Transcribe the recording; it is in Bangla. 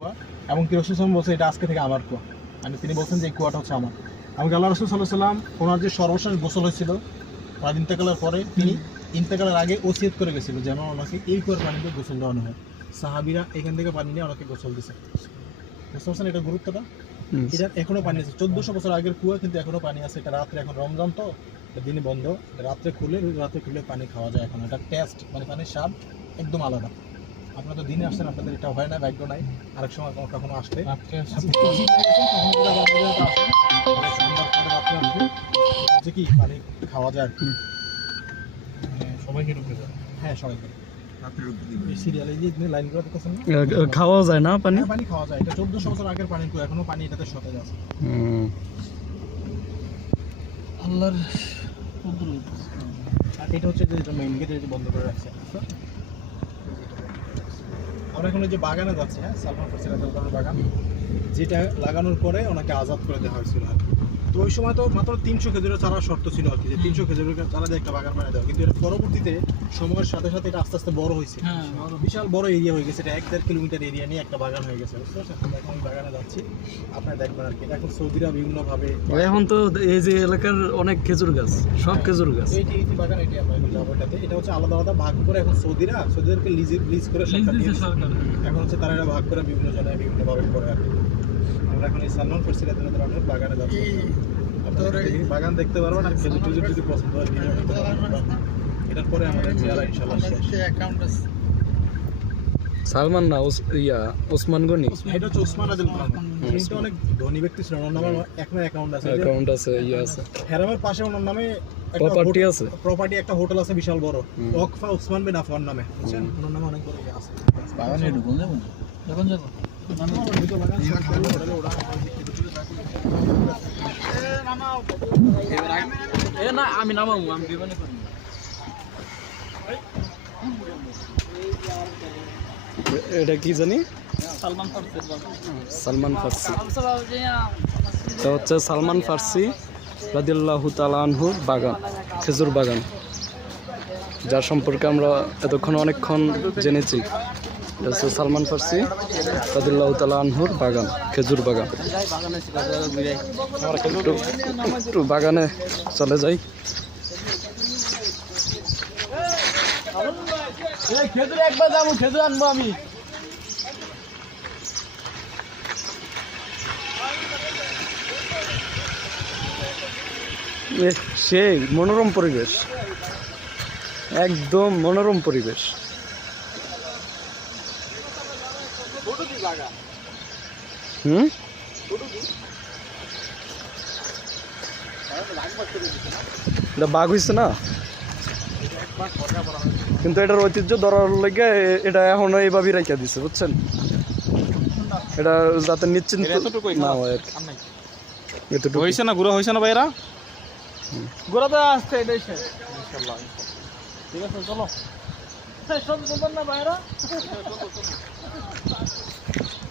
এবং কি রাসূল সাল্লাল্লাহু বলছে এটা আজকে থেকে আমার কুয়া, মানে তিনি বলছেন যে এই কুয়াটা হচ্ছে আমার। এবং আল্লাহ রাসূল সাল্লাল্লাহু আলাইহি ওয়াসাল্লাম ওনার যে সর্বশেষ গোসল হয়েছিল তার ইন্তেকালের পরে, তিনি ইন্তেকালের আগে ওসিয়ত করে গেছিল যেন ওনাকে এই কুয়ার পানিতে গোসল দেওয়ানো হয়। সাহাবীরা এখান থেকে পানি নিয়ে ওনাকে গোসল দিয়েছে। বুঝতে পারছেন এটা গুরুত্বটা? এটা এখনো পানি আছে, 1400 বছর আগের কুয়া কিন্তু এখনো পানি আছে। এটা রাত্রে, এখন রমজান তো দিনে বন্ধ, রাত্রে খুলে পানি খাওয়া যায়। এখন এটা টেস্ট মানে পানির স্বাদ একদম আলাদা। আপনারা তো দিনে আসছেন, আপনাদের এটা হয় না, ভাগ্য নাই। আরেক সময় কখনো আসলে যে কি পানি খাওয়া যায় আর কি, সবাইকে ঢুকে যায়। হ্যাঁ সবাইকে সিরিয়ালে যে লাইনগুলো দেখতেছেন খাওয়া যায় না পানি? পানি খাওয়া যায়। এটা 1400 বছর আগের পানি, এখনো পানি এটাতে সতেজ আছে। আল্লাহর কুদরত। আর এটা হচ্ছে যে মেইন গেট যে বন্ধ করে রাখছে। আমরা এখন যে বাগানে যাচ্ছি, হ্যাঁ সালমান ফার্সি রাদিয়াল্লাহু বাগান, যেটা লাগানোর পরে ওনাকে আজাদ করে দেওয়া হয়েছিল আর কি। তো ওই সময় তো মাত্র 300 খেজুরের চারা শর্ত ছিল আর কি, যে 300 খেজুরের চারা দিয়ে একটা বাগান বানিয়ে দেওয়া। কিন্তু এর পরবর্তীতে সময়ের সাথে সাথে এটা আস্তে আস্তে বড় হয়েছে, বিশাল বড় এরিয়া হয়ে গেছে। এটা 1-1.5 কিলোমিটার এরিয়া নিয়ে একটা বাগান হয়ে গেছে। বুঝতে পারছেন? আমরা এখন বাগানে যাচ্ছি, আপনারা দেখবেন আর কি। এখন সৌদিরা বিভিন্ন ভাবে, এখন তো এই যে এলাকার অনেক খেজুর গাছ, সব খেজুর গাছ, এই বাগান এটি আমরা এখন যাবো। এটা হচ্ছে আলাদা আলাদা ভাগ করে এখন সৌদিদেরকে লিজ করে সরকার দিয়েছে। এখন হচ্ছে তারা এটা ভাগ করে বিভিন্ন জনে বিভিন্ন ভাবে করে আর কি। আমরা এখন এই সালমান ফার্সি রাদিয়াল্লাহু বাগানে যাচ্ছি। বাগান দেখতে পারবেন আর খেজুর টেজুর যদি পছন্দ হয় ভিডিও করতে পারবেন। এটার পরে আমাদের জিয়ারা ইনশাআল্লাহ শেষ। সালমান না ওসমান গনি, এটা হচ্ছে ওসমান রাদিয়াল্লাহু আনহু। তিনি তো অনেক ধনী ব্যক্তি ছিলেন, ওনার নামে এখনো অ্যাকাউন্ট আছে, আছে হেরামের পাশে ওনার নামে প্রপার্টি একটা হোটেল আছে বিশাল বড়, ওয়াকফা ওসমান বিন আফফান নামে। বুঝছেন? ওনার নামে অনেক বড় আছে। বাগানে ঢুকুন যাবেন, যখন যাব আমি নামাবো, আমি বিমানে করি। এটা কি জানি? সালমান ফার্সি। এটা হচ্ছে সালমান ফার্সি রাদিয়াল্লাহু তাআলা আনহুর বাগান, খেজুর বাগান, যার সম্পর্কে আমরা এতক্ষণ অনেকক্ষণ জেনেছি। এটা হচ্ছে সালমান ফার্সি রাদিয়াল্লাহু তাআলা আনহুর বাগান, খেজুর বাগান। একটু বাগানে চলে যাই। খেজুর একবার যাবো, খেজুর আনবো আমি। সেই মনোরম পরিবেশ, একদম মনোরম পরিবেশ। এটা বাঘ হয়েছে না, কিন্তু এটার ঐতিহ্য ধরার লেগে এটা এখন এইভাবেই রেখে দিচ্ছে। বুঝছেন? এটা যাতে নিশ্চিন্ত না হয় আর কি। হয়েছে না গুঁড়ো হয়েছে না ভাইরা? গুঁড়ো তো আসছে, এটাই শেষ ইনশাআল্লাহ। ঠিক আছে চলো, সব বলবেন না ভাইরা।